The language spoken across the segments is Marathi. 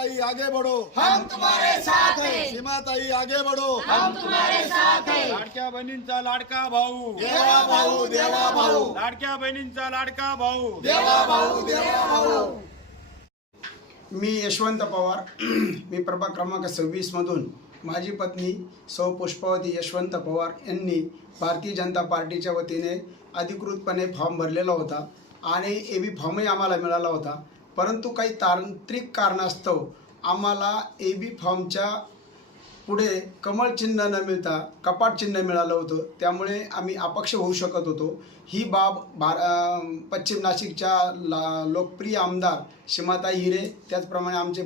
ताई आगे बढ़ो, हम तुम्हारे साथ हैं। सीमा ताई आगे बढ़ो, हम तुम्हारे साथ हैं। लाडक्या बहिणींचा लाडका भाऊ, देवा भाऊ देवा भाऊ, लाडक्या बहिणींचा लाडका भाऊ, देवा भाऊ देवा भाऊ। मी यशवंत पवार, मी प्रभाग क्रमांक 26 मधून माझी पत्नी सौ पुष्पावती यशवंत पवार यांनी भारतीय जनता पार्टीच्या वतीने अधिकृतपणे फॉर्म भरलेला होता आणि एबी फॉर्मही आम्हाला मिळाला होता, परंतु काही तांत्रिक कारणास्तव आम्हाला एबी फॉर्मच्या पुढे कमळ चिन्ह न मिळता कपाट चिन्ह मिळालं होतं, त्यामुळे आम्ही अपक्ष होऊ शकत होतो। ही बाब पश्चिम नाशिकच्या लोकप्रिय आमदार सीमाताई हिरे, त्याचप्रमाणे आमचे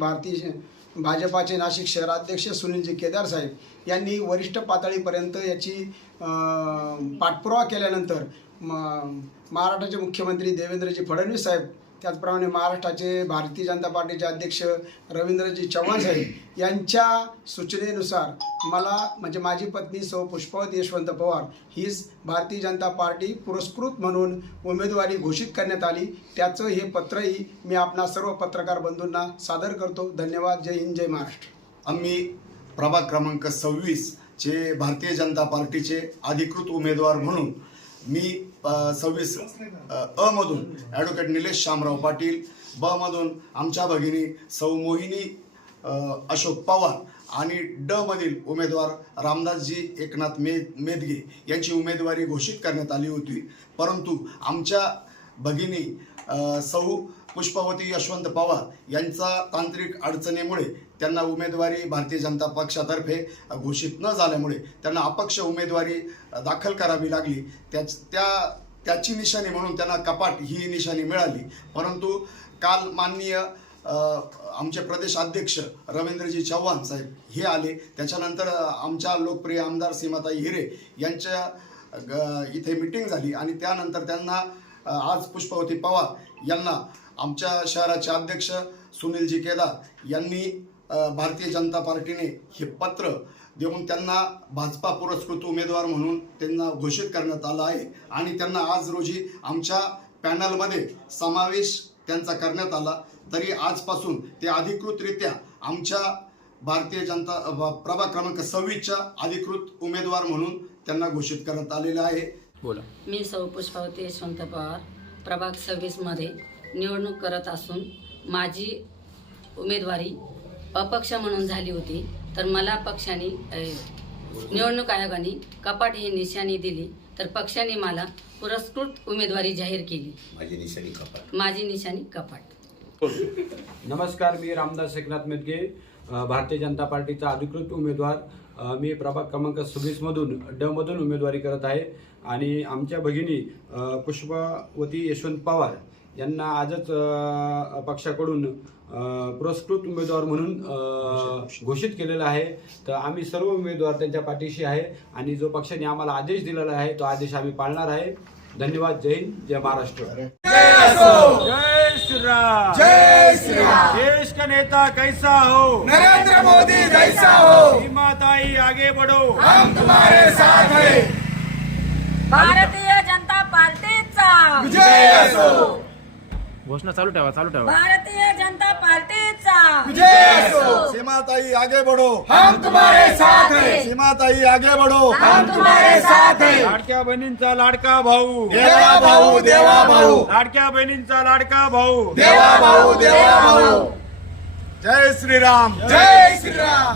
भाजपाचे नाशिक शहराध्यक्ष सुनीलजी केदार साहेब यांनी वरिष्ठ पातळीपर्यंत याची पाठपुरावा केल्यानंतर महाराष्ट्राचे मुख्यमंत्री देवेंद्रजी फडणवीस साहेब, त्याचप्रमाणे महाराष्ट्राचे भारतीय जनता पार्टीचे अध्यक्ष रवींद्रजी चव्हाण साहेब यांच्या सूचनेनुसार मला म्हणजे माझी पत्नी सौ पुष्पावती यशवंत पवार हीच भारतीय जनता पार्टी पुरस्कृत म्हणून उमेदवारी घोषित करण्यात आली। त्याचं हे पत्रही मी आपणा सर्व पत्रकार बंधूंना सादर करतो। धन्यवाद। जय हिंद, जय महाराष्ट्र। आम्ही प्रभाग क्रमांक 26 चे भारतीय जनता पार्टीचे अधिकृत उमेदवार म्हणून मी 26 अ मधून ॲडव्होकेट निलेश शामराव पाटील, ब मधून आमच्या भगिनी सौ मोहिनी अशोक पवार आणि ड मधील उमेदवार रामदासजी एकनाथ मेदगे यांची उमेदवारी घोषित करण्यात आली होती, परंतु आमच्या भगिनी सौ पुष्पावती यशवंत पवार यांचा तांत्रिक अडचणीमुळे त्यांना उमेदवारी भारतीय जनता पक्षातर्फे घोषित न झाल्यामुळे त्यांना अपक्ष उमेदवारी दाखल करावी लागली। त्याची निशाणी म्हणून त्यांना कपाट ही निशाणी मिळाली, परंतु काल माननीय आमचे प्रदेश अध्यक्ष रवींद्रजी चव्हाण साहेब हे आले, त्याच्यानंतर आमच्या लोकप्रिय आमदार सीमाताई हिरे यांच्या इथे मीटिंग झाली आणि त्यानंतर त्यांना आज पुष्पावती पवार यांना आमच्या शहराचे अध्यक्ष सुनीलजी केदार यांनी भारतीय जनता पार्टीने हे पत्र देऊन त्यांना भाजपा पुरस्कृत उमेदवार म्हणून त्यांना घोषित करण्यात आलं आहे आणि त्यांना आज रोजी आमच्या पॅनलमध्ये समावेश त्यांचा करण्यात आला। तरी आजपासून ते अधिकृतरित्या आमच्या भारतीय जनता प्रभाग क्रमांक 26च्या अधिकृत उमेदवार म्हणून त्यांना घोषित करण्यात आलेलं आहे। बोला। मी सौ पुष्पावती यशवंत पवार प्रभाग 26 मध्ये निवडणूक करत असून माझी उमेदवारी अपक्ष म्हणून झाली होती, तर मला पक्षाने निवडणूक आयोगाने कपाट ही निशाणी दिली, तर पक्षाने मला पुरस्कृत उमेदवारी जाहीर केली। माझी निशाणी कपाट। नमस्कार, मी रामदास एकनाथ मेदगे, भारतीय जनता पार्टीचा अधिकृत उमेदवार। मी प्रभाग क्रमांक 26 मधून ड मधून उमेदवारी करत आहे आणि आमच्या भगिनी पुष्पावती यशवंत पवार यांना आजच पक्षाकडून पुरस्कृत उमेदवार म्हणून घोषित केलेला आहे। तर आम्ही सर्व उमेदवार त्यांच्या पाठीशी आहे आणि जो पक्षाने आम्हाला आदेश दिलेला आहे तो आदेश आम्ही पाळणार आहे। धन्यवाद। जय हिंद, जय महाराष्ट्र। जय श्री राम, जय श्री राम। देश का नेता कैसा हो, नरेंद्र मोदी जैसा हो, सीमाताई आगे बढ़ो, हम तुम्हारे साथ हैं। भारतीय जनता पार्टीचा विजय असो, घोषणा चालू ठेवा। भारतीय जनता पार्टीचा विजय असो। सीमाताई आगे बढ़ो, हम तुम्हारे साथ हैं। सीमाताई आगे बढ़ो, हम तुम्हारे साथ हैं। लाडक्या बहिणींचा लाडका भाऊ, देवा भाऊ देवा भाऊ, लाडक्या बहिणींचा लाडका भाऊ, देवा भाऊ देवा भाऊ। जय श्री राम, जय श्री राम।